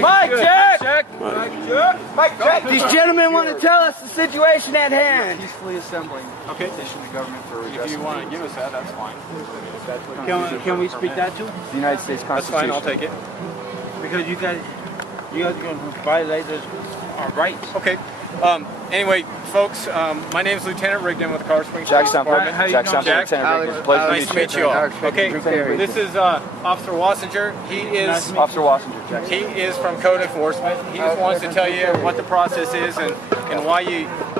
Mike, check! Mike, check! These gentlemen want to tell us the situation at hand. Peacefully assembling. Okay. Petition the government for If you want to give us that, that's fine. Can we speak that to? the United States That's Constitution. fine, I'll take it. Because you guys are going to violate our rights. Okay. Anyway, folks, my name is Lieutenant Rigdon with the Colorado Springs Jack Police Sample. Department. Jack Sample. Jack? Lieutenant Rigdon. Pleasure Nice to meet you all. Okay, this is Officer Wassinger. He is Officer Wassinger. Jack he is from Code Enforcement. He just wants to tell you what the process is and why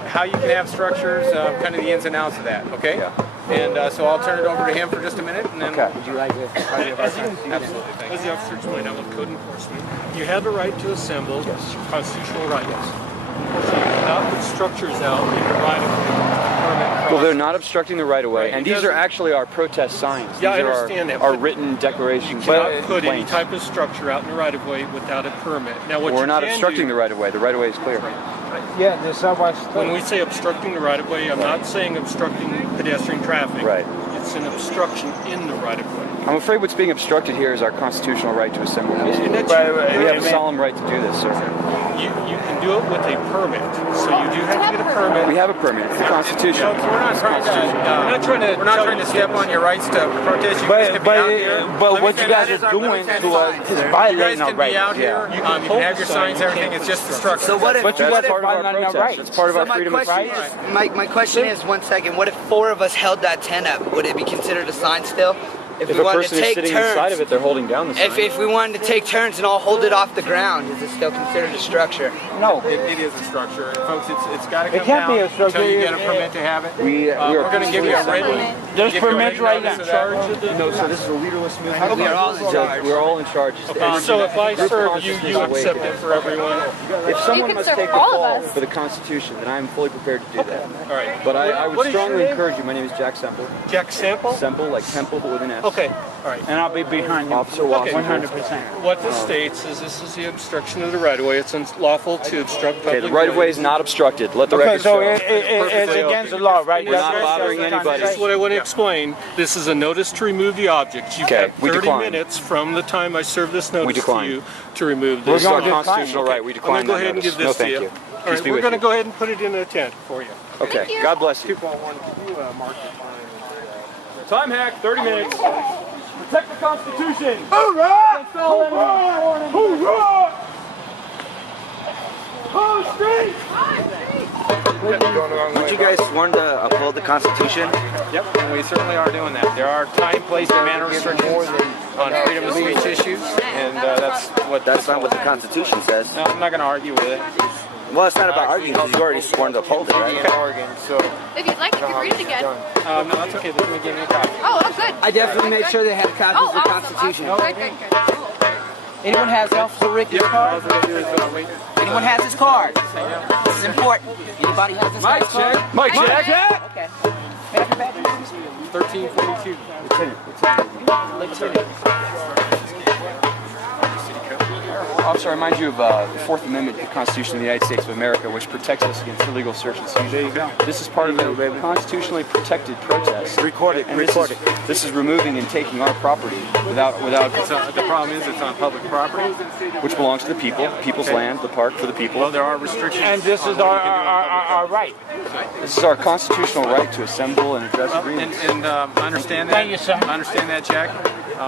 how you can have structures, kind of the ins and outs of that. Okay. Yeah. And so I'll turn it over to him for just a minute, and then Okay. Would you like this? absolutely. Thank you. As the officer explained, I'm with Code Enforcement. You have a right to assemble, constitutional right. Unfortunately, you cannot put structures out in the right of way. Well, they're not obstructing the right of way, and these are actually our protest signs. These Yeah, I are understand that, our but written declarations. You cannot put any Complaints. type of structure out in the right of way without a permit. Now, what We're you not can obstructing do, the right of way. The right of way is clear. Yeah, the Southwest. when we say obstructing the right of way, I'm not saying obstructing pedestrian traffic. Right. It's an obstruction in the right of way. I'm afraid what's being obstructed here is our constitutional right to assemble. And that's We have a solemn right to do this, sir. You can do it with a permit. So you do have to get a permit. We have a permit. It's the Constitution. Folks, we're not trying to step on your rights to protest. You guys can be out here. But what you guys are doing to us is You guys violating our can be out rights. here. You can have your signs, everything. It's just the structure. So what if? But you That's guys are part of our violating our protest. rights. It's part of our So my freedom of question speech. is, my question is, 1 second. What if 4 of us held that tent up? Would it be considered a sign still? If we a wanted person to is take sitting turns, inside of it, they're holding down the sign. if we wanted to take turns and all hold it off the ground, is it still considered a structure? No. It is a structure. And folks, it's got to come It can't down be a structure. until you get a permit to have it. We're We're going to give you a written. There's give you a permits written right notice now. of that. No, so this is a leaderless movement. We are all in charge. We're all in charge. So if I serve you, you accept it for everyone. If someone can must serve take the all of fall us. for the Constitution, then I'm fully prepared to do that. All right. But I would What is your strongly name? encourage you. My name is Jack Semple. Jack Sample? Semple, like temple, but with an S. Okay. All right. And I'll be behind you. Officer Watson. 100%. What this states is this is the obstruction of the right of way. It's unlawful to obstruct public Okay, the right of way is not obstructed. Let the Okay, record so show. it's against the law, right? We're not bothering anybody. This is what I want to explain. This is a notice to remove the object. You Okay, have we 30 decline. minutes from the time I serve this notice to decline. you to remove This this. is our gonna decline. constitutional right. We I'm decline going to go that ahead and notice. give this No, to you. thank you. All Peace right, be we're with going to you. go ahead and put it in a tent for you. Okay, you. God bless you. 2.1, can you mark it? Time hack, 30 minutes. Protect the Constitution. Hoorah! Hoorah! Hoorah! Aren't you guys sworn to uphold the Constitution? Yep, and we certainly are doing that. There are time, place, and manner restrictions on freedom of speech issues, and That's not what the Constitution says. No, I'm not going to argue with it. Well, it's not about arguing because you've already sworn to uphold it, right? Oregon, so If you'd like, you can read it again. no, that's okay. Let me give me a copy. Oh, good. I definitely made sure they had copies Oh, of the awesome, Constitution. awesome. Good, good, good. Anyone has Officer Ricky's All card? I'm going to do is wait. Anyone has his card? This is important. Anybody has his Mike, card? check. Mike, check. Okay. May I have your badge? 1342. Officer, I remind you of the Fourth Amendment to the Constitution of the United States of America, which protects us against illegal search and seizure. There you go. This is part of a constitutionally protected protest. Record it, And record it. this is removing and taking our property without So the problem is it's on public property. which belongs to the people, people's land, the park for the people. Well, there are restrictions. And this on is what you can do on public our right. This is our constitutional right to assemble and address agreements. And I understand that. Thank you, sir. I understand that, Jack.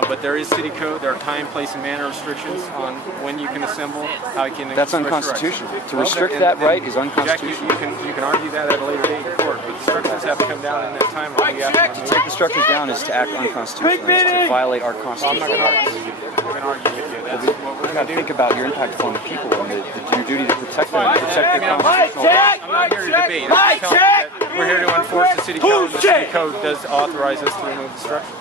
But there is city code. There are time, place, and manner restrictions on when you can assemble, how you can. That's express your unconstitutional. rights. To Well, restrict and- that right is Jack, unconstitutional. you can argue that at a later date in court, but the structures have to come down in that time. We have to To take the structures down is to act unconstitutional, is to violate our constitutional rights. we're going to argue with you. That's what we're We've going got to to do. think about your impact upon the people and your duty to protect them and protect their constitutional rights. I'm not here to debate. I'm just telling you that we're here to enforce the city code. The city code does authorize us to remove the structure.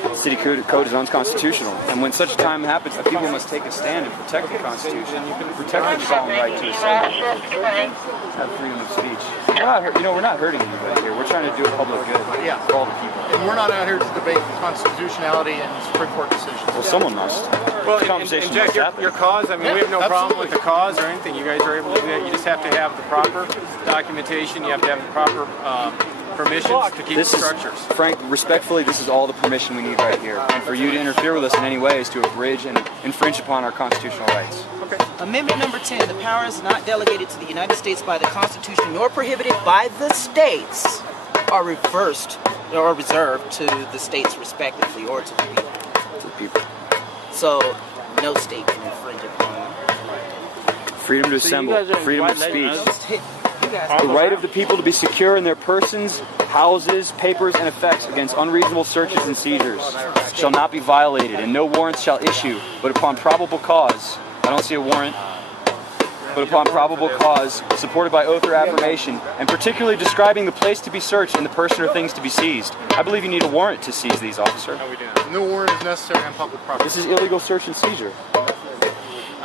The city code is unconstitutional, and when such a time happens, the people must take a stand and protect the Constitution. You can protect the solemn right to assemble, have freedom of speech. We're not hurting anybody here. We're trying to do a public good for all the people. And we're not out here to debate constitutionality and Supreme Court decisions. Well, someone must. Well, This conversation and Jack, must happen. your cause, I mean, we have no problem with the cause or anything. You guys are able to do that. You just have to have the proper documentation. You have to have the proper permissions to keep This is, structures. Frank, respectfully, this is all the permission we need right here. And for you to interfere with us in any way is to abridge and infringe upon our constitutional rights. Amendment number 10, the power is not delegated to the United States by the Constitution nor prohibited by the states are reversed or reserved to the states respectively or to the people. To the people. So no state can infringe upon Freedom to assemble, guys are freedom of white speech. ladies. The right of the people to be secure in their persons, houses, papers, and effects against unreasonable searches and seizures shall not be violated, and no warrants shall issue, but upon probable cause. I don't see a warrant. But upon probable cause, supported by oath or affirmation, and particularly describing the place to be searched and the person or things to be seized. I believe you need a warrant to seize these, officer. No warrant is necessary on public property. This is illegal search and seizure.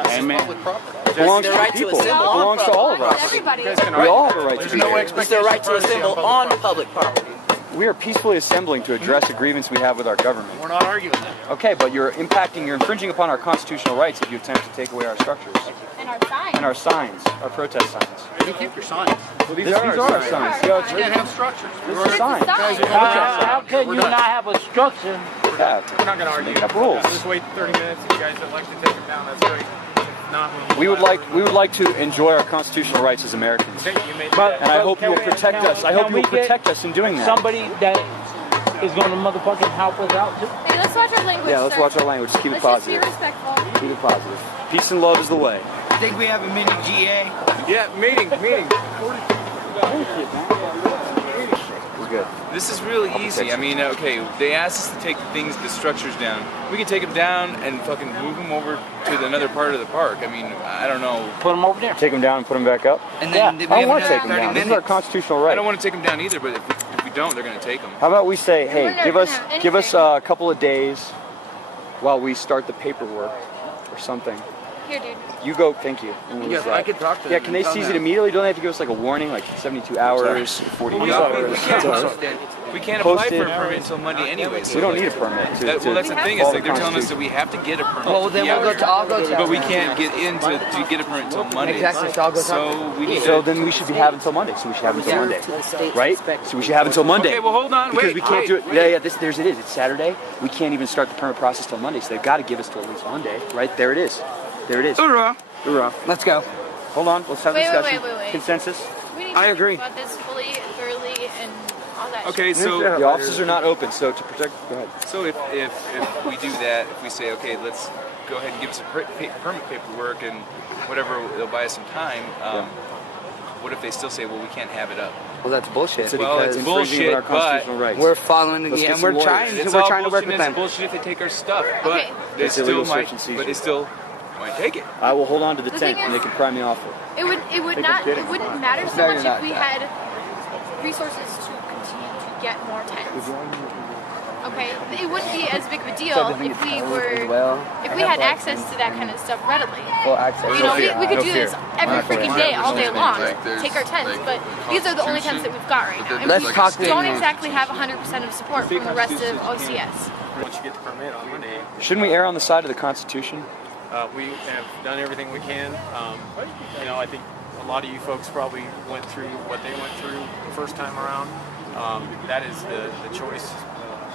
This is public property. Belongs to Their the right to people. assemble. Belongs to all of us. Everybody. We all have a right to There's be no here. It's their right to assemble on public property. We are peacefully assembling to address a grievance we have with our government. We're not arguing that. Okay, but you're infringing upon our constitutional rights if you attempt to take away our structures. And our sign. And our signs, our protest signs. You keep your signs. Well, these are our signs. You can't have structures. This is a sign. Sign. How can you not have a structure? Yeah, We're not going to argue. make up rules. Just wait 30 minutes. If you guys would like to take them down, that's great. Not when We would like to enjoy our constitutional rights as Americans. Okay, you made the But- And I hope you will protect us. I hope you will protect us in doing that. Somebody that is going to motherfucking help us out too. Hey, let's watch our language. Yeah, let's sir. watch our language. Just keep it Let's just be positive. respectful. Keep it positive. Peace and love is the way. I think we have a mini GA. Yeah, meeting. We're good. This is really easy. I mean, okay, they asked us to take the structures down. We can take them down and fucking move them over to another part of the park. I mean, I don't know. Put them over there. Take them down and put them back up? And Yeah, then we I have don't want to another take them 30 down. This minutes. is our constitutional I right. don't want to take them down either, but if we don't, they're going to take them. How about we say, hey, We're never give us gonna have give us anything. a couple of days while we start the paperwork or something. Here, dude. You go, thank you. And we'll Yes, decide. I can talk to them Yeah, can they and tell seize it them. immediately? Don't they have to give us like a warning, like 72 hours, 48 hours? We can't apply Posted. for a permit until Monday anyway. So We don't need a permit. well, that's the thing. Is like they're telling us that we have to get a permit. Well, then we'll go to, I'll go to. But we can't get to get a permit until Monday. Exactly, so I'll go So we need So to. then we should have until Monday. So we should have until Monday, To the states right? respectively. So we should have until Monday. Okay, well hold on. Because Wait. we can't do it. Yeah. There's it is. It's Saturday. We can't even start the permit process till Monday. So they've got to give us till at least Monday, right? There it is. There it is. Hoorah. Hoorah. Let's go. Hold on. Let's have a Wait, wait, discussion. wait. Consensus. We need I to agree. think about this fully, thoroughly, and all that Okay, shit. so The offices are not open, so to protect. Go ahead. So if we do that, if we say, okay, let's go ahead and give us a permit paperwork and whatever, they'll buy us some time. What if they still say, well, we can't have it up? Well, that's bullshit. Well, it's infringing bullshit, our constitutional rights. We're following Let's the get and some we're lawyers. trying. It's We're all trying to work bullshit with and them. it's bullshit if they take our stuff, but Okay. they It's still illegal might. search and seizure. But they still might take it. I will hold on to the The tent thing and they is- can pry me off it. It wouldn't matter so No, much you're if we not. had resources to continue to get more tents. Okay, it wouldn't be as big of a deal if we had access to that kind of stuff readily. Well, access. You know, we could No do fear. this every freaking day, all day long, Like, there's, take our tents, like, but these are the only tents that we've got right now. And Let's we talk to don't them. exactly have 100% of support from the rest of OCS. Once you get the permit on Monday, Shouldn't we err on the side of the Constitution? we have done everything we can. You know, I think a lot of you folks probably went through what they went through the first time around. That is the choice,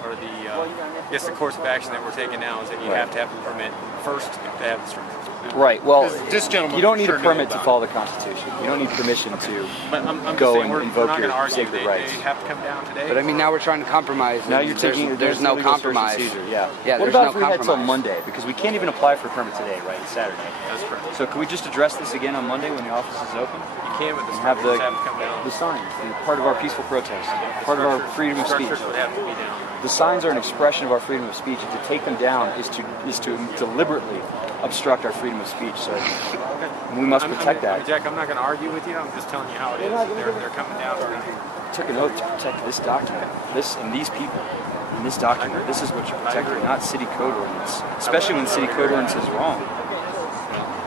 or I guess the course of action that we're taking now is that you have to have a permit first to have the structures. Right. Well, This gentleman you don't need sure a knew permit to about follow the Constitution. You don't need permission to. But I'm just Go saying and we're invoke not your going to argue. sacred They rights. have to come down today. But I mean, now we're trying to compromise. Now and you're taking. There's no illegal search and compromise. seizure, Yeah. Yeah, What there's about no if we had till compromise. Monday? Because we can't even apply for a permit today, right? It's Saturday. That's correct. So can we just address this again on Monday when the office is open? You can, but the And have structures the have to come down. the signs, and part of our peaceful protest, part of our freedom of speech. Structures would have to be down. The signs are an expression of our freedom of speech, and to take them down is to deliberately obstruct our freedom of speech. So we must protect that. Jack, I'm not going to argue with you. I'm just telling you how it is. They're coming down tonight. Took an oath to protect this document, this and these people, and this document. This is what you're protecting, not city code ordinance, especially when city code ordinance is wrong.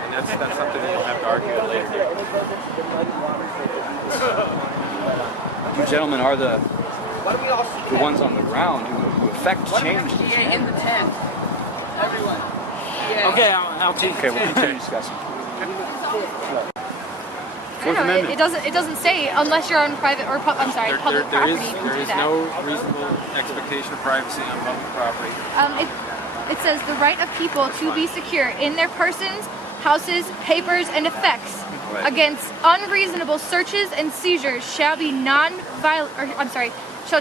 And that's something that you'll have to argue at a later date. You gentlemen are the ones on the ground who affect change. in the tent. Everyone. Okay, I'll take Okay, we'll continue discussing. Fourth Amendment. It doesn't say unless you're on private or public property. You can there do is that. no reasonable expectation of privacy on public property. It says the right of people to be secure in their persons, houses, papers, and effects against unreasonable searches and seizures shall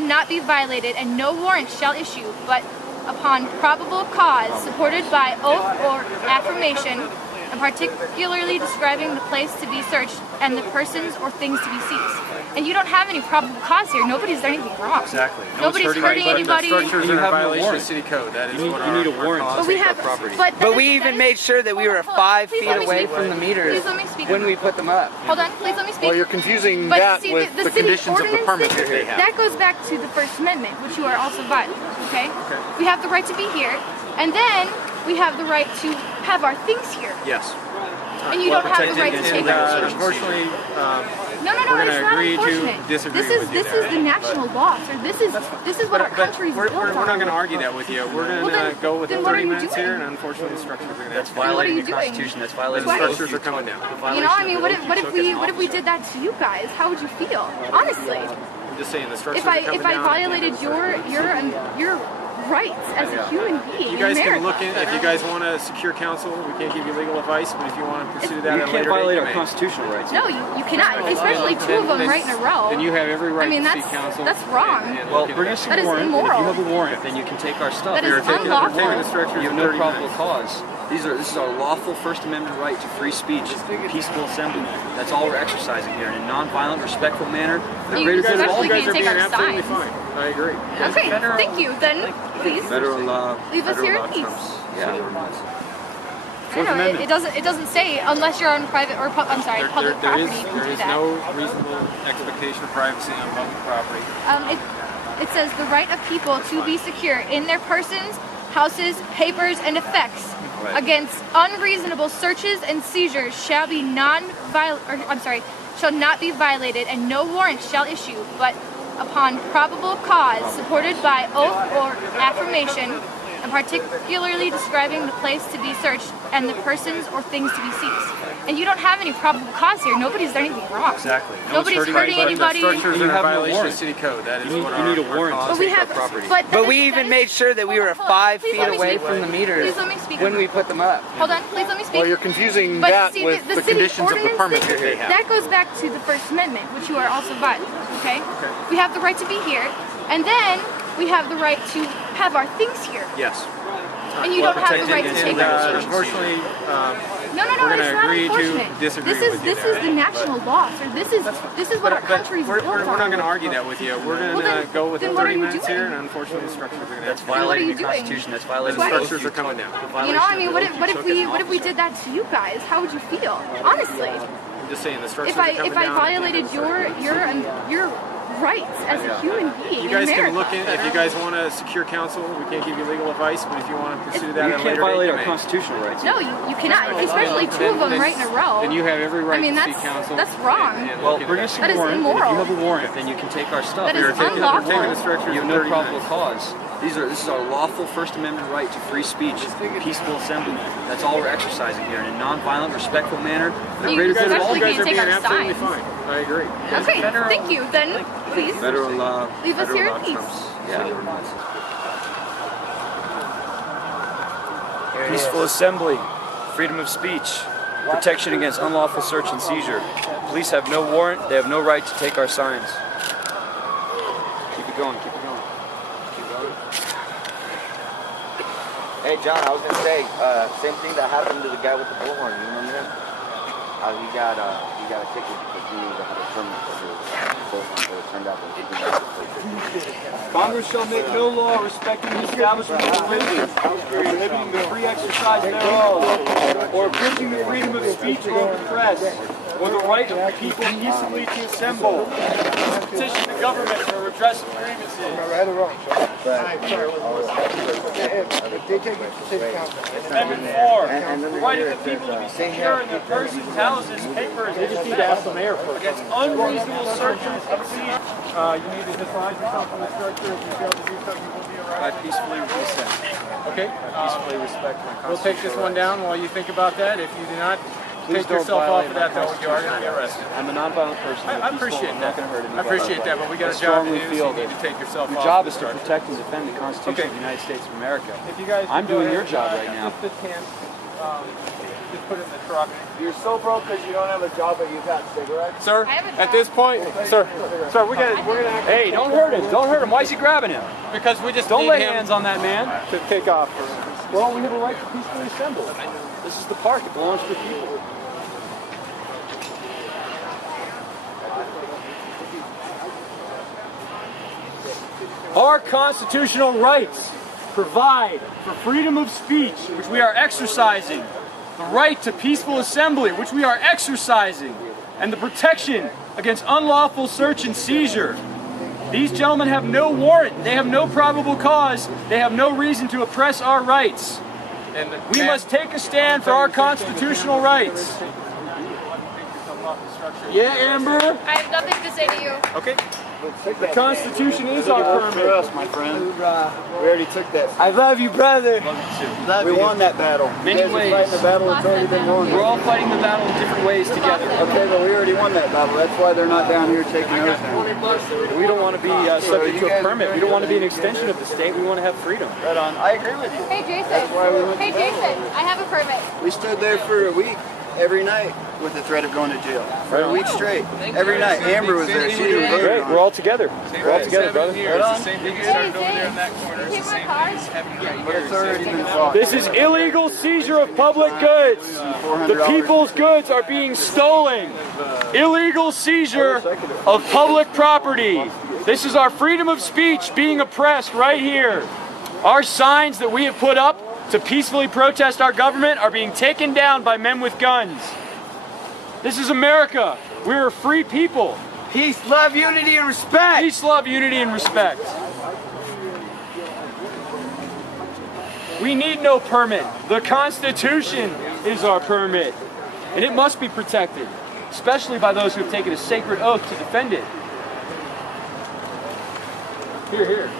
not be violated, and no warrant shall issue, but upon probable cause, supported by oath or affirmation, and particularly describing the place to be searched and the persons or things to be seized. And you don't have any probable cause here. Nobody's done anything wrong. Exactly. Nobody's hurting anybody. The structures You are in have no violation of warrant. city code. That is You what need a our warrant. cause But we is have, property. But we even made sure that we were 5 feet away from the meters Please let me speak. when we put them up. Hold on, please let me speak. Well, you're confusing But that see, with the city conditions of the permit ordinances, that they have. that goes back to the First Amendment, which you are also violating, okay? We have the right to be here, and then we have the right to have our things here. Yes. And you don't have the right to against take illegal our... search and Unfortunately, No, we're it's gonna not agree to unfortunate. disagree This is with you this there, is the national law, sir. This is what our country's we're built on. not going to argue that with you. We're going to Well, then- go with then the what are 30 you minutes doing? here, and unfortunately, the structures are going to have to What are Violating you the doing? Constitution. That's The violating Why? structures are coming down. You know, I mean, what if we did that to you guys? How would you feel? Honestly, I'm just saying the structures if I are coming down. violated your rights as a human being You guys in can America. look in, if you guys want to secure counsel, we can't give you legal advice, but if you want to pursue that You at a can't later violate date, our you may. constitutional rights. No, you cannot. Especially two of them Then- right in a row. Then you have every right I mean, to that's seek counsel. that's wrong. and Well, look into bring that. us That a is warrant. And if immoral. you have a warrant, then you can take our stuff. That is We're taking unlawful. the structures You have in no 30 probable minutes. cause. This is our lawful First Amendment right to free speech, peaceful assembly. That's all we're exercising here in a non-violent, respectful manner. For the You greater good of all. especially You guys can't are take being our absolutely signs. fine. I agree. Okay, thank you. Then please Federal law. leave us here in peace. Yeah. I Fourth know Amendment. it doesn't say unless you're on private or public There property. is You can do that. no reasonable expectation of privacy on public property. It says the right of people to be secure in their persons, houses, papers, and effects against unreasonable searches and seizures shall not be violated, and no warrant shall issue, but upon probable cause, supported by oath or affirmation, and particularly describing the place to be searched and the persons or things to be seized. And you don't have any probable cause here. Nobody's done anything wrong. Exactly. Nobody's hurting anybody. The structures You are in have no violation of warrant. city code. That is You need- what you need a our warrant. cause But we is. have, property. But we even made sure that we were 5 feet away from the meters Please let me speak. when we put them up. Hold on, please let me speak. Well, you're confusing But that see, with the city conditions of the permit that they ordinances, have. that goes back to the First Amendment, which you are also violating, okay? We have the right to be here, and then we have the right to have our things here. Yes. And you don't have the right to And take our... unfortunately, No, we're gonna it's not agree to unfortunate. disagree This is with you this there. is the national law, sir. This is what our country's we're built not on. going to argue that with you. We're going Well, to then- go with the then what are 30 you minutes doing? here, and unfortunately, the structures are going to have That's to. What are violating you the doing? Constitution. That's The violating structures are coming down. You know, I mean, what if we did that to you guys? How would you feel? Honestly, I'm just saying the structures if are I coming down. violated your rights as a human being You guys in can America. look in, if you guys want to secure counsel, we can't give you legal advice, but if you want to pursue that You at a can't later violate date, our you may. constitutional rights. No, you cannot. Especially two of them right in a row. Then you have every right I mean, to seek that's counsel. that's wrong. and Well, look into bring that. us a That is warrant. And if immoral. you have a warrant, then you can take our stuff. That is We're taking unlawful. the structures You have in no 30 probable minutes. cause. This is our lawful First Amendment right to free speech, peaceful assembly. That's all we're exercising here in a non-violent, respectful manner. For the You greater good of all. especially You guys can't are take being our absolutely signs. fine. I agree. Okay, thank you. Then please Federal law. leave us federal here law in peace. trumps city ordinance. Peaceful assembly, freedom of speech, protection against unlawful search and seizure. Police have no warrant. They have no right to take our signs. Keep it going. Keep it going. Keep going. Hey John, I was gonna say, same thing that happened to the guy with the bullhorn. You remember him? He got a ticket because he needed to have a permit for his bullhorn, but it turned out that he didn't have a Congress shall make no law respecting the establishment of religion, prohibiting the free exercise thereof, or abridging the freedom of speech or of the press, or the right of the people peaceably to assemble, petition the government for redress of grievances. Amendment 4, the right of the people to be secure in their persons, houses, papers, and effects against unreasonable searches and seizures. You need to dislodge yourself from the structure. If you fail to do so, you will be I arrested. peacefully dissent. Okay. I peacefully respect my We'll take this one down while you think about that. If you do not Please take don't yourself off violate of my that, though. You are going to constitution. get arrested. I'm a nonviolent person. I appreciate I'm that. not going to hurt anybody. I appreciate that, but we got I a job to strongly do, so feel you need that to take yourself your off. job the is to charge. protect and defend the Constitution Okay. of the United States of America. If you guys I'm go doing ahead, your job right now. Just can, just put it in the truck. You're so broke because you don't have a job, but you got cigarettes. Sir, I have a at job. this point, sir, we're gonna. Hey, don't hurt him. Don't hurt him. Why is he grabbing him? Because we just Don't need lay him hands on that man. to take off. Well, we have a right to peacefully assemble. This is the park. It belongs to the people. Our constitutional rights provide for freedom of speech, which we are exercising, the right to peaceful assembly, which we are exercising, and the protection against unlawful search and seizure. These gentlemen have no warrant, they have no probable cause, they have no reason to oppress our rights. And We must take a stand for our constitutional rights. Yeah, Amber? I have nothing to say to you. Okay. The Constitution is our permit. us, my friend. We already took that. I love you, brother. We won that battle. Many You guys are ways. fighting the battle that's already been won. We're all fighting the battle in different ways together. Okay, but we already won that battle. That's why they're not down here taking ours down. We don't want to be subject to a permit. We don't want to be an extension of the state. We want to have freedom. Right on. I agree with you. Hey, Jason. Hey, Jason. I have a permit. We stood there for a week, every night, with the threat of going to jail. For a week straight. Every night. Amber was there. She even voted Great. on We're it. all together. We're all together, brother. It's the same thing you started over there in that corner. Hey, It's the my same car. thing as having right But here. it's already been fought. This is illegal seizure of public goods. The people's goods are being stolen. Illegal seizure of public property. This is our freedom of speech being oppressed right here. Our signs that we have put up to peacefully protest our government are being taken down by men with guns. This is America. We're a free people. Peace, love, unity, and respect. Peace, love, unity, and respect. We need no permit. The Constitution is our permit. And it must be protected, especially by those who have taken a sacred oath to defend it. Here, here.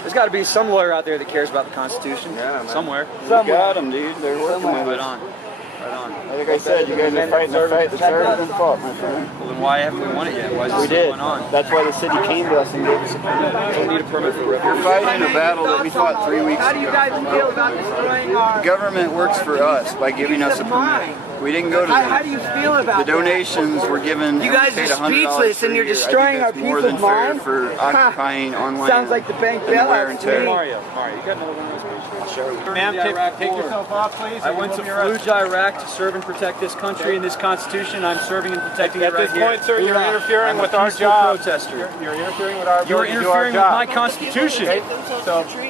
There's got to be some lawyer out there that cares about the Constitution. Yeah, man. Somewhere. We got them, dude. They're working with Right us. on. Right on. Like I said, you guys are fighting the fight that's already been fought, my friend. Well, then why haven't we won it yet? Why is this We still did. going on? That's why the city came to us and gave us a permit. We don't need a permit for You're fighting a battle that we fought 3 weeks How do you ago. guys feel about destroying our... Government works for us by giving us a permit. We didn't go to How do them. you feel about The donations were given. You guys paid are $100 speechless and per you're year. I think destroying that's our more peace than of fair mind. for occupying on land. Sounds like the bank and the wear bailout and to tear. me. Mario, you got another one of those pictures? I'll show you. Ma'am, take yourself off, please. I went to Fallujah, Iraq to serve and protect this country and this Constitution. I'm serving and protecting it At right this here. point, sir, you're interfering I'm a with our peaceful job. protester. You're interfering with our You are ability to do our interfering with job. my Constitution. So, if you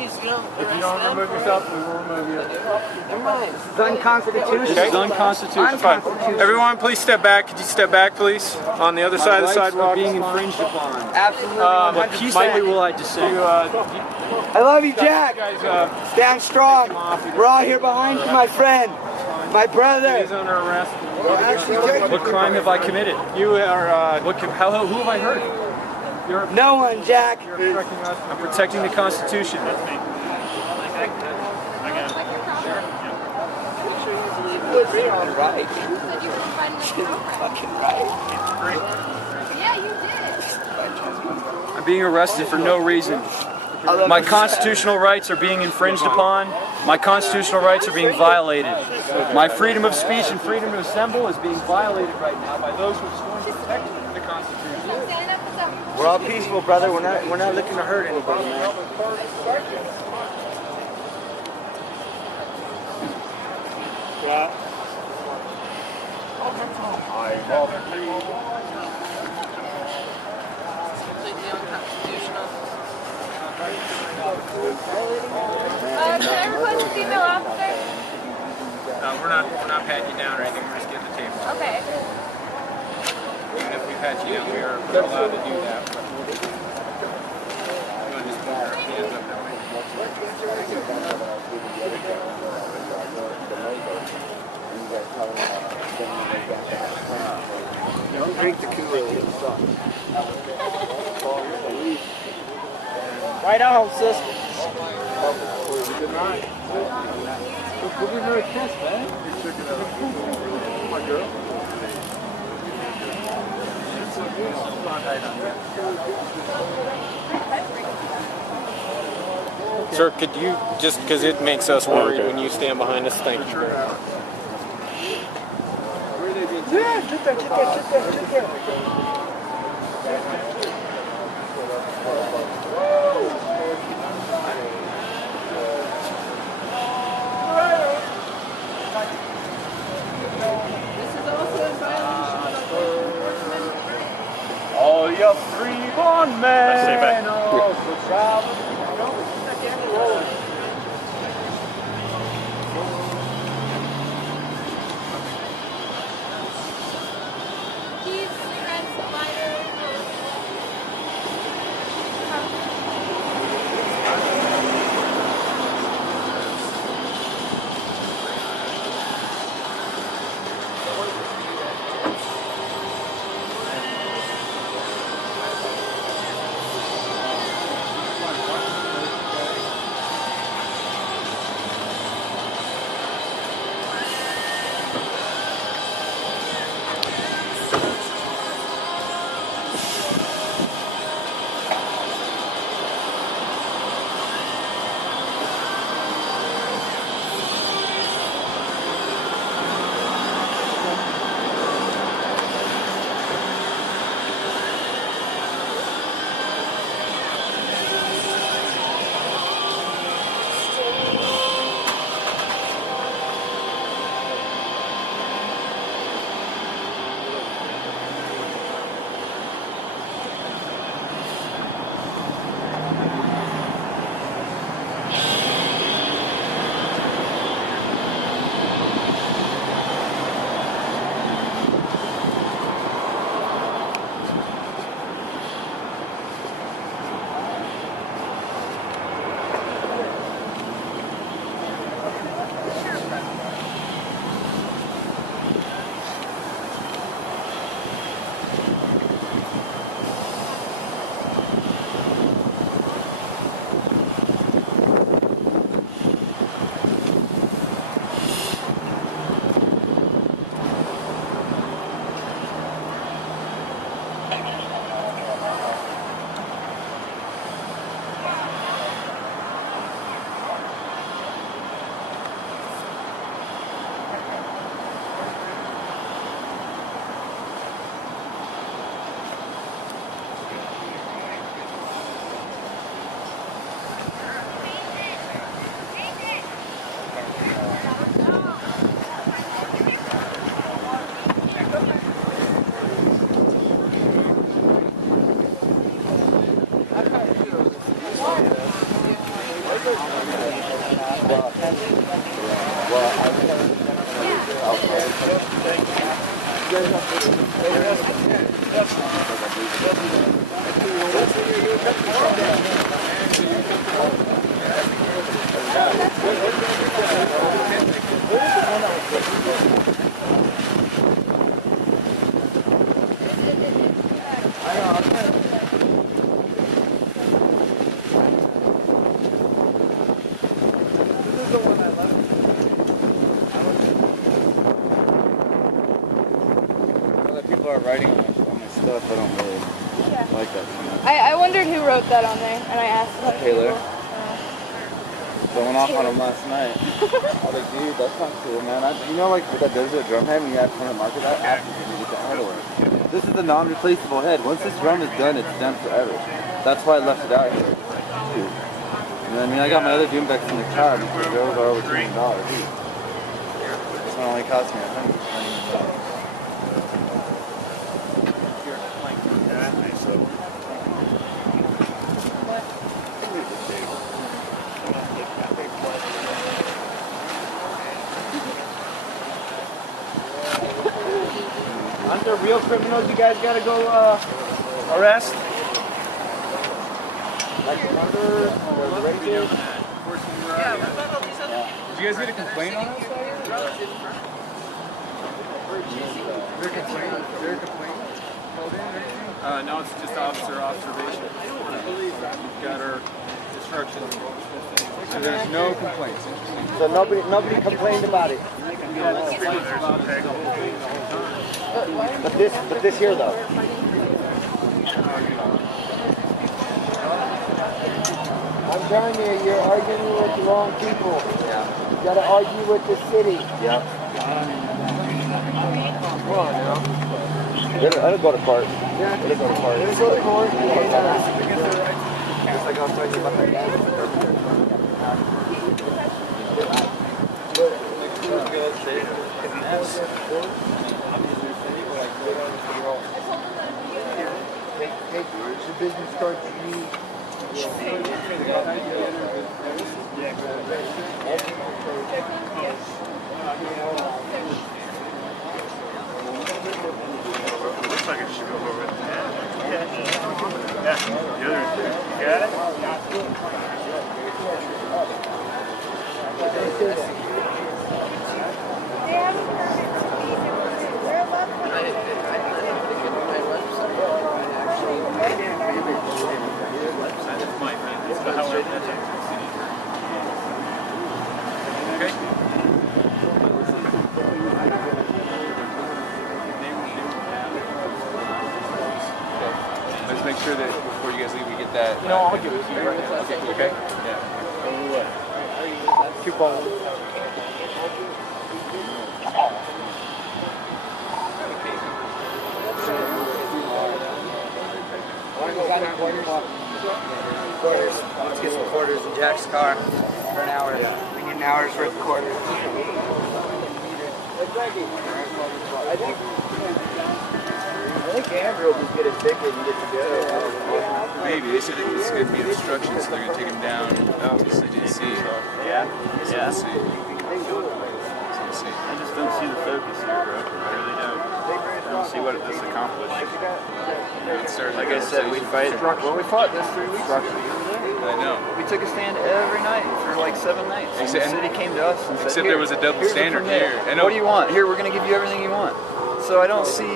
don't remove yourself, we will remove you. It's unconstitutional. This is unconstitutional. Fine. Everyone, please step back. Could you step back, please? On the other side of the My rights are sidewalk. being infringed upon. Absolutely. But peacefully will I dissent. I love you, Jack. Stand strong. We're all here behind you, my friend. My brother. He's under arrest. What crime have I committed? You are Who have I hurt? No one, Jack. obstructing us. I'm protecting the Constitution. Right. Fucking right. Yeah, you did. I'm being arrested for no reason. My constitutional rights are being infringed upon. My constitutional rights are being violated. My freedom of speech and freedom to assemble is being violated right now by those who have sworn to protect the Constitution. Stand up for something. We're all peaceful, brother. We're not looking to hurt anybody, man. Can I request a female officer? We're not patting you down or anything. We're just getting the table. Okay. Even if we pat you down, we're allowed to do that. But you want to just put our hands up that way. Don't drink the Kool-Aid. It sucks. Right on, sis. Good night. Give her a kiss, man. My girl. Sir, could you just, because it makes us worried when you stand behind us, thank you. Yeah, get there. All you free-born men of the South. Keys, cigarettes, lighter. People are writing on my stuff. I don't really like that too much. I wondered who wrote that on there, and I asked him. Taylor. Going off on him last night. I was like, dude, that's not cool, man. You know, like with that desert drum head, when you have to market that, after you get the head away. This is a non-replaceable head. Once this drum is done, it's done forever. That's why I left it out here. Dude. You know what I mean? I got my other Doombecks in the car because those are over $2 million. Dude. This one only cost me $100. Aren't there real criminals you guys gotta go arrest? Like the murder or the rape? Did you guys get a complaint on us? Is there a complaint? Called in or anything? No, it's just officer observation. We've got our instructions. So there's no complaints. So nobody complained about it. But this here though. I'm telling you, you're arguing with the wrong people. Yeah. You gotta argue with the city. Yeah. Come on now. It'll go to court. Yeah. It'll go to court. It'll go to court. Just like I was telling you about that guy. Hey, the business card for you. Looks like it should go over it. Yeah. The other, you got it? Let's make sure that before you guys leave, we get that. No, I'll give it to you right now. Okay. Yeah. Coupon. Quarters. Let's get some quarters in Jack's car for an hour. We need an hour's worth of quarters. I think Amber will just get his ticket and get to go. Maybe they said it's going to be obstruction, so they're going to take him down to CDC. Yeah. Yeah. See. I just don't see the focus here, bro. I really don't. I don't see what this accomplished. Like I said, we fight. Well, we fought this 3 weeks ago. I know. We took a stand every night for like 7 nights. And the city came to us and said, Except there was a double standard here. What do you want? Here, we're going to give you everything you want. So I don't see.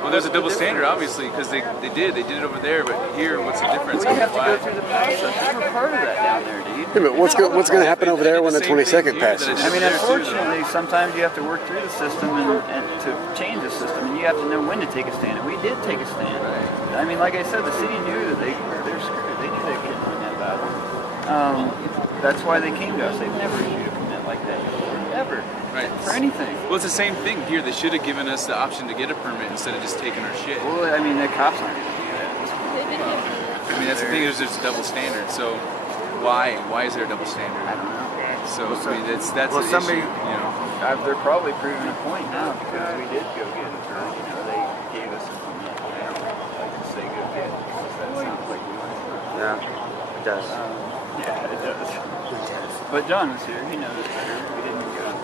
Well, there's a double standard, obviously, because they did it over there, but here, what's the difference? We have to go through the process. We're part of that down there, dude. Yeah, but what's going to happen over there when the 22nd passes? I mean, unfortunately, sometimes you have to work through the system and to change the system, and you have to know when to take a stand. And we did take a stand. I mean, like I said, the city knew that they're screwed. They knew they couldn't win that battle. That's why they came to us. They've never issued a permit like that before, ever. Right. For anything. Well, it's the same thing here. They should have given us the option to get a permit instead of just taking our shit. Well, I mean, the cops aren't going to do that. I mean, that's the thing. There's a double standard. So why is there a double standard? I don't know. So I mean, that's well, an somebody, issue, you know. They're probably proving a point now because we did go get it, or they gave us a permit. I don't like to say go get it because that sounds like we went for it. Yeah, it does. Yeah, it does. But John was here. He knows better. We didn't go.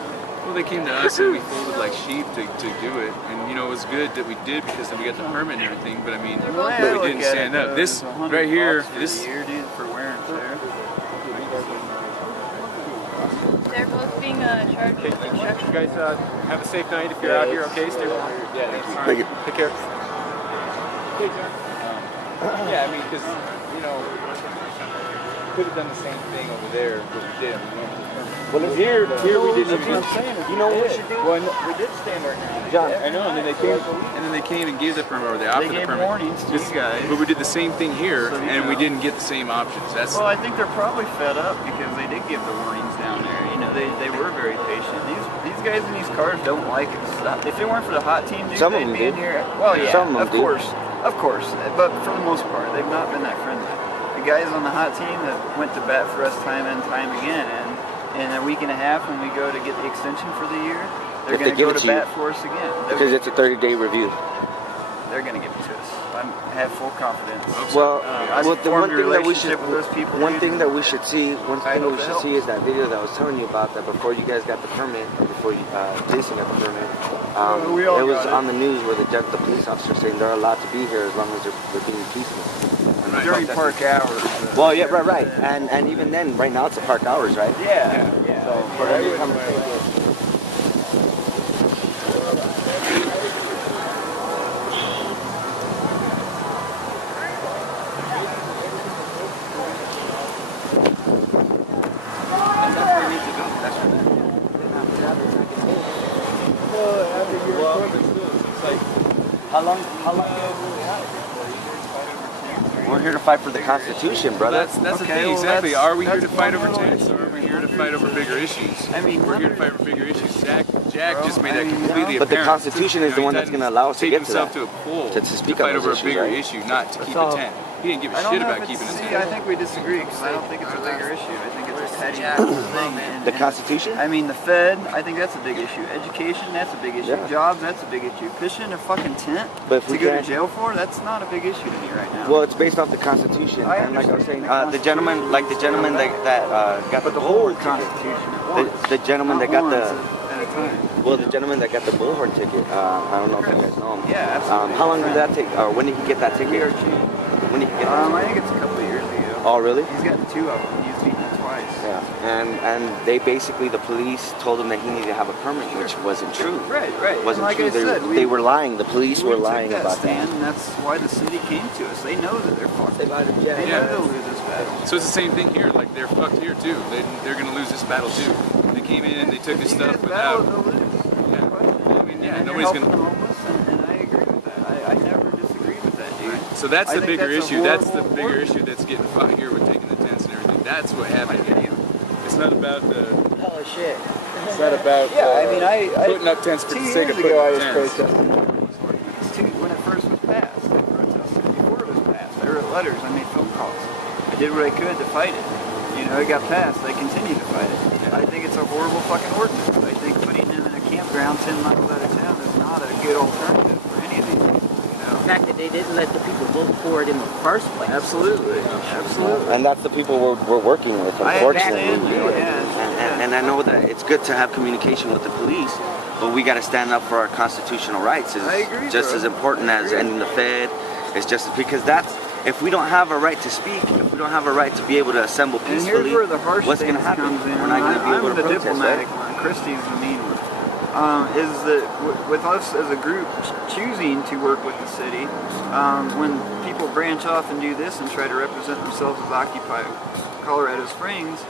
Well, they came to us and we folded like sheep to do it, and you know it was good that we did because then we got the permit and everything. But I mean, we didn't stand up. This right here, this year, dude, for wear and tear. They're both being charged. Okay, you guys have a safe night if you're out here. Okay, stay well. Yeah, Thank you. Take care. yeah, I mean, because you know, could have done the same thing over there, but we did. Well, here we didn't. That's what I'm saying. You know what we should do? Well, We did stand our ground. John, I know, and then they came and gave the permit, or they offered They the gave permit. warnings to you guys. But we did the same thing here, So, you and we know. didn't get the same options. That's Well, I think they're probably fed up because they did give the warnings down there. You know, they were very patient. These guys in these cars don't like us. If it weren't for the hot team, dude, Some of they'd them be in do. here. Well, yeah, Some of them do. of course. But for the most part, they've not been that friendly. The guys on the hot team that went to bat for us time and time again, and in a week and a half when we go to get the extension for the year, they're going to go to bat for us again. Because it's a 30-day review. They're going to give it to us. I have full confidence. Well, I've the formed one a thing that we should, relationship with those people. one dude, thing and that we should see, one I thing that hope we it should see helps. is that video that I was telling you about. That before you guys got the permit, or before you, Jason got the permit, We all it was got it. on the news where the police officer saying they're allowed to be here as long as they're being peaceful. during park hours. Well, yeah, right, and even then, right now it's the park hours, right? Yeah. So for them to come. How long We're here to fight for the Constitution, brother. That's the thing, exactly. Are we here to fight over tents, or are we here to fight over bigger issues? I mean, we're here to fight over bigger issues. Jack just made that completely apparent. But the Constitution is the one that's going to allow us to get to that. To a pole to speak to fight on over those a bigger issues, issue, not to keep a tent. He didn't give a shit about keeping a tent. I think we disagree because I don't think it's a bigger issue. I think it's a petty thing. The Constitution? I mean, the Fed, I think that's a big issue. Education, that's a big issue. Yeah. Jobs, that's a big issue. Pitching a fucking tent But to go to jail for, that's not a big issue to me right now. Well, it's based off the Constitution, and like I was saying, the gentleman that got the bullhorn ticket, the gentleman that got the gentleman that got the bullhorn ticket. I don't know if you guys know him. Yeah, absolutely. How long did that take? Or when did he get that ticket? When did he get that? I think it's a couple of years ago. Oh, really? He's gotten 2 of them. He's beaten it twice. Yeah, and they basically, the police told him that he needed to have a permit, which wasn't true. Right. Wasn't like true. I said, they were lying. The police were lying about that. And that's why the city came to us. They know that they're fucked. They know they'll lose this battle. So it's the same thing here. Like they're fucked here too. They're gonna lose this battle too. They came in, they took this stuff without. Nobody's gonna. And I agree with that. I never disagree with that, dude. So that's the bigger issue. That's the bigger issue that's getting fought here with taking the tents and everything. That's what happened here. It's not about the. Hell of shit. It's not about putting up tents for the sake of putting up tents. When it first was passed, I protested. Before it was passed, I wrote letters. I made phone calls. I did what I could to fight it. You know, it got passed. I continue to fight it. I think it's a horrible fucking ordinance. I think putting them in a campground 10 miles out of town is not a good alternative for any of these people. The fact that they didn't let the people vote for it in the first place. Absolutely. And that's the people we're working with, unfortunately. And I know that it's good to have communication with the police, but we got to stand up for our constitutional rights. It's just as important as ending the Fed. It's just because if we don't have a right to speak, if we don't have a right to be able to assemble peacefully, and here's where the harsh what's going to happen? We're not going to be able to protest, diplomatic right? one. Christie's the mean one. Is that with us as a group choosing to work with the city, when people branch off and do this and try to represent themselves as Occupy Colorado Springs,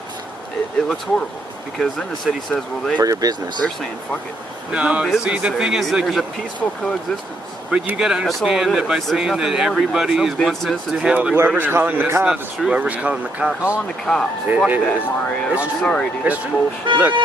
it looks horrible. Because then the city says, well, for your business. They're saying, fuck it. No, see, the thing is, like, there's a peaceful coexistence. But you got to understand that by saying that everybody wants to handle the whoever's calling the cops, that's not the truth, whoever's calling the cops. Calling the cops. Fuck that, Mario. I'm sorry, dude. That's bullshit. Look, do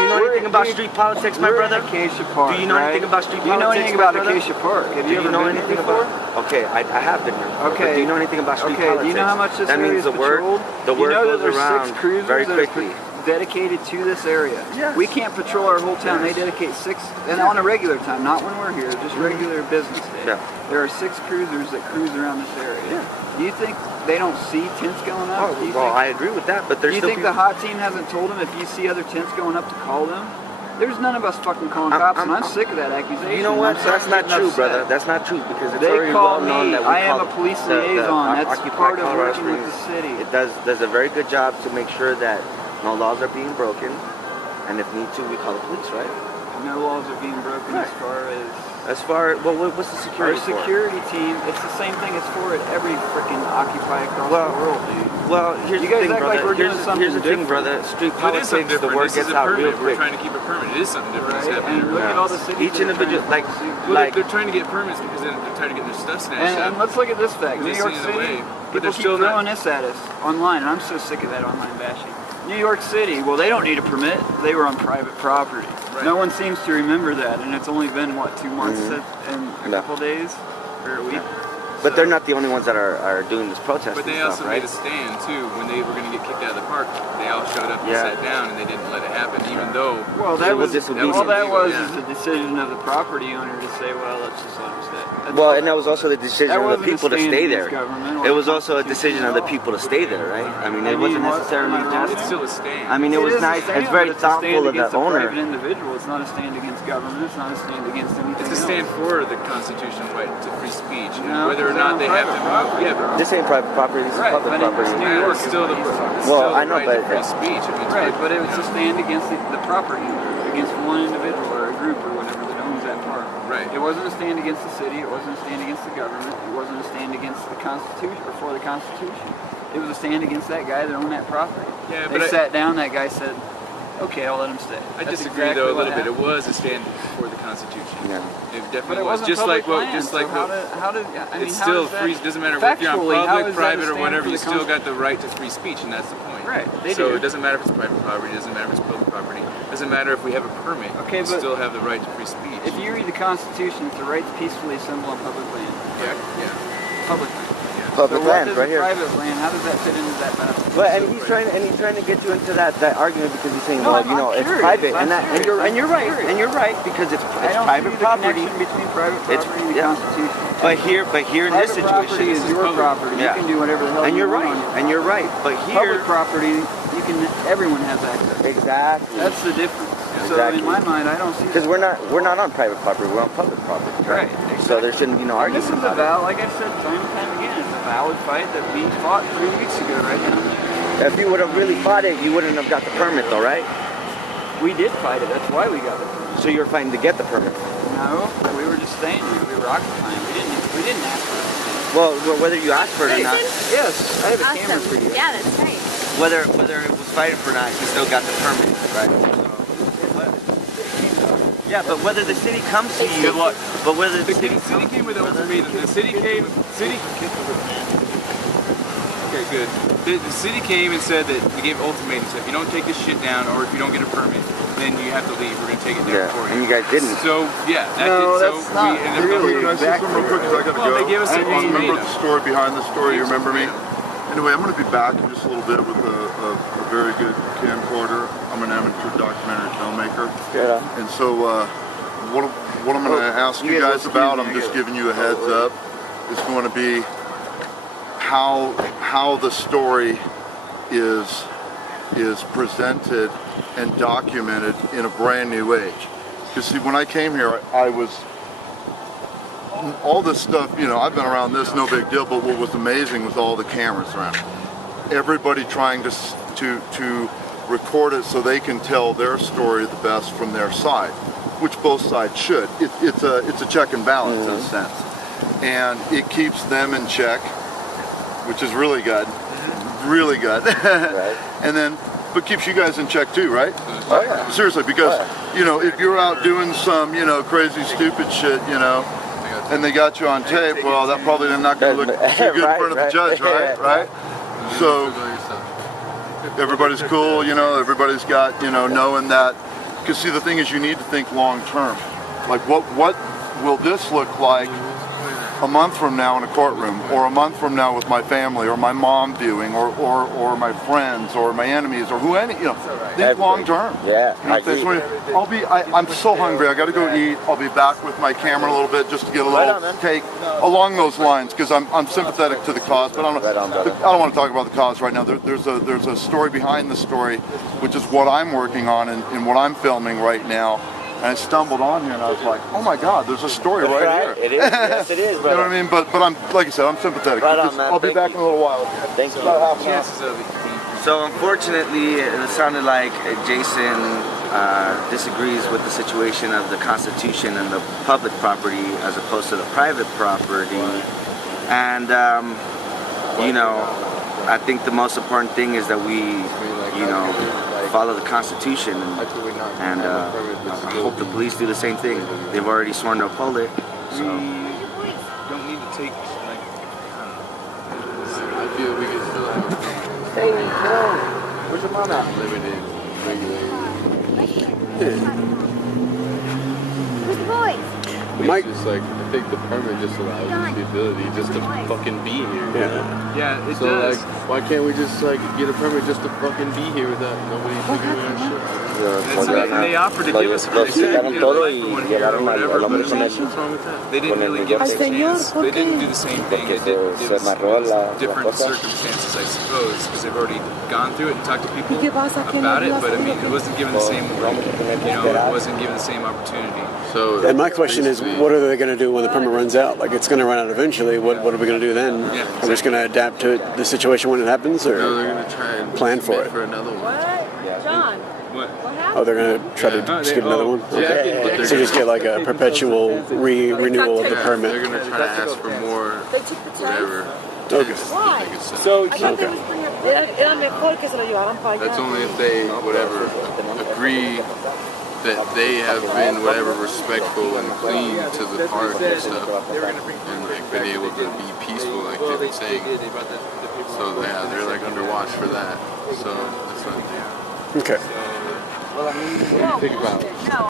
you know anything about street politics, my brother? Acacia Park. Do you know anything about street politics? Do you know anything about Acacia Park? Have you ever know been anything before? Okay, I have been here. Okay. Do you know anything about street politics? Do you know how much this area is patrolled? The word goes around very quickly. Dedicated to this area. Yes. We can't patrol our whole town. They dedicate 6, and on a regular time, not when we're here, just regular business day. Yeah. There are 6 cruisers that cruise around this area. Yeah. Do you think they don't see tents going up? I agree with that, but there's do you think the hot team hasn't told them if you see other tents going up to call them? There's none of us fucking calling cops, and I'm sick of that accusation. You know what? That's not true, brother. That's not true because it's already well known that we I am a police liaison. That's part of working with the city. It does a very good job to make sure that no laws are being broken, and if need to, we call the police, right? No laws are being broken as far well, what's the security? Our security team, it's the same thing as for at every freaking Occupy across the world, dude. Well, here's the thing, brother. Here's the thing, brother. Street politics, the word gets out real quick. We're trying to keep it permanent. It is something different that's happening. And look at all the cities. Each individual, like they're trying to get permits because they're trying to get their stuff snatched up. And let's look at this fact. New York City, people keep throwing this at us online, and I'm so sick of that online bashing. New York City, well, they don't need a permit. They were on private property. Right. No one seems to remember that, and it's only been, 2 months and a couple days, or a week? But they're not the only ones that are doing this protest. But they also made a stand, too. When they were going to get kicked out of the park, they all showed up and sat down, and they didn't let it happen, even though... Well, that was is the decision of the property owner to say, well, let's just let them stay. Well, and that was also the decision of the people to stay there. It was also a decision of the people to stay there, right? I mean, it wasn't necessarily just... It's still a stand. I mean, it was nice. It's very thoughtful of the owner. It's a private individual. It's not a stand against government. It's not a stand against anything else. It's a stand for the Constitution, right, to free speech. Whether or not they have to move. Yeah, but this ain't private property. This is public property. New York still the I know, but free speech. Right, but it was a stand against the property, against one individual or a group or whatever that owns that park. Right. It wasn't a stand against the city. It wasn't a stand against the government. It wasn't a stand against the Constitution or for the Constitution. It was a stand against that guy that owned that property. Yeah, they sat down. That guy said, okay, I'll let them stay. I That's disagree exactly though a what little bit. It happened. was a stand for the Constitution. Yeah. It But definitely it was. wasn't Just public like what, land, just like so what, how did, I mean, it's how still does that, free. It doesn't matter if you're on factually, how public, is that a private, or stand whatever. for You the still got the right to free speech, and that's the point. Right, they so do. it doesn't matter if it's private property. It doesn't matter if it's public property. It doesn't matter if we have a permit. Okay, you but still have the right to free speech. If you read the Constitution, it's the right to peacefully assemble on public land. Yeah. Public land. Public so land, what does right here. private land, how does that fit into that balance? But and he's trying to get you into that argument because he's saying, No, well, you know, I'm it's curious. private, I'm and curious. you're right, I'm curious. and you're right because it's I don't private see the property. connection between private It's- property and the yeah. Constitution. But here in this Private property situation, is your property. Yeah. You can do whatever the hell and you you're want right, on your and you're right. But here, public property, you can. Everyone has access. exactly. That's the difference. So Exactly. in my mind, I don't see. Because we're not on private property, we're on public property, right? Right, So there shouldn't be no And argument this is a about like I said time and time again, it's a valid fight that we fought 3 weeks ago, right down there. it. If you would have really fought it, you wouldn't have got the permit, though, right? We did fight it. That's why we got it. So you were fighting to get the permit. No, we were just staying here. We were occupying. We didn't ask for it. Well, whether you asked for it or not, Yes, I have a camera for you. Yeah, that's right. whether it was fighting for or not, you still got the permit, right? Yeah, but whether the city comes to you, Good luck. but whether the The city city came with an ultimatum. The city came. Okay, good. The city came and said that we gave ultimatums. If you don't take this shit down, or if you don't get a permit, then you have to leave. We're gonna take it down for you. and you guys didn't. So yeah, that No, did, that's so not we ended up. Can I say something real quick? Because I gotta Well, go. they gave us I an remember ultimatum. the story behind the story. You remember me? Anyway, I'm going to be back in just a little bit with a very good camcorder. I'm an amateur documentary filmmaker. Yeah. And so what I'm going to ask you guys about, I'm just giving you a heads up, is going to be how the story is presented and documented in a brand new age. Because see, when I came here, I was all this stuff, you know, I've been around this, no big deal, but what was amazing was all the cameras around. Everybody trying to record it so they can tell their story the best from their side, which both sides should. It's a check and balance in a sense. And it keeps them in check, which is really good. Really good. Right. And then, but keeps you guys in check too, right? Oh, yeah. Seriously, because, you know, if you're out doing some, you know, crazy, stupid shit, you know, and they got you on tape, well, that probably not going to look too good in front of the judge, right? Right? So, everybody's cool, you know, everybody's got, you know, knowing that, because see, the thing is, you need to think long term. Like, what will this look like a month from now in a courtroom, or a month from now with my family, or my mom viewing, or my friends, or my enemies, or who any, you know, think long term. Yeah, You know, I'm so hungry. I got to go eat. I'll be back with my camera a little bit just to get a little take along those lines, because I'm sympathetic to the cause, but I don't want to talk about the cause right now. There's a story behind the story, which is what I'm working on and what I'm filming right now. And I stumbled on here and I was like, oh my God, there's a story right here. It is. Yes, it is. You know what I mean? But I'm, like I said, I'm sympathetic. Right on, man. I'll be back in a little while. Thank you. About half an hour. So unfortunately, it sounded like Jason disagrees with the situation of the Constitution and the public property as opposed to the private property. And, you know, I think the most important thing is that we, you know, follow the Constitution, and I hope the police do the same thing. They've already sworn to uphold it. So. Don't need to take, like, I feel we can still have Hey, no. Where's your mom at? limited, regulated. Who's the boys? Mike. It's just like, I think the permit just allows us the ability just to fucking be here. Yeah. Yeah, it So does. like, why can't we just like get a permit just to fucking be here without nobody figuring out shit? They offered to give us a permit, you know, like one year or whatever, but I mean, What's wrong with that? they didn't really give us a chance. They didn't do the same thing. They did give us different circumstances, I suppose, because they've already gone through it and talked to people about it, but I mean, it wasn't given the same, you know, it wasn't given the same opportunity. So, And my question is, what are they going to do when the permit runs out? Like, it's going to run out eventually. What are we going to do then? Yeah. Are we just going to adapt to the situation when it happens, or no, they're gonna try and plan for submit it? for another one. John, What? what happened? Oh, they're going to try to just get another one? Yeah. Okay. So just get like a perpetual renewal of the They're permit. gonna try to ask for more, They took the test? whatever. Okay. Why? So, That's only if they, whatever, agree that they have been whatever respectful and clean to the park and stuff, and like been able to be peaceful like they've been saying. So yeah, they're like under watch for that. So that's not. Okay. What do you think about it?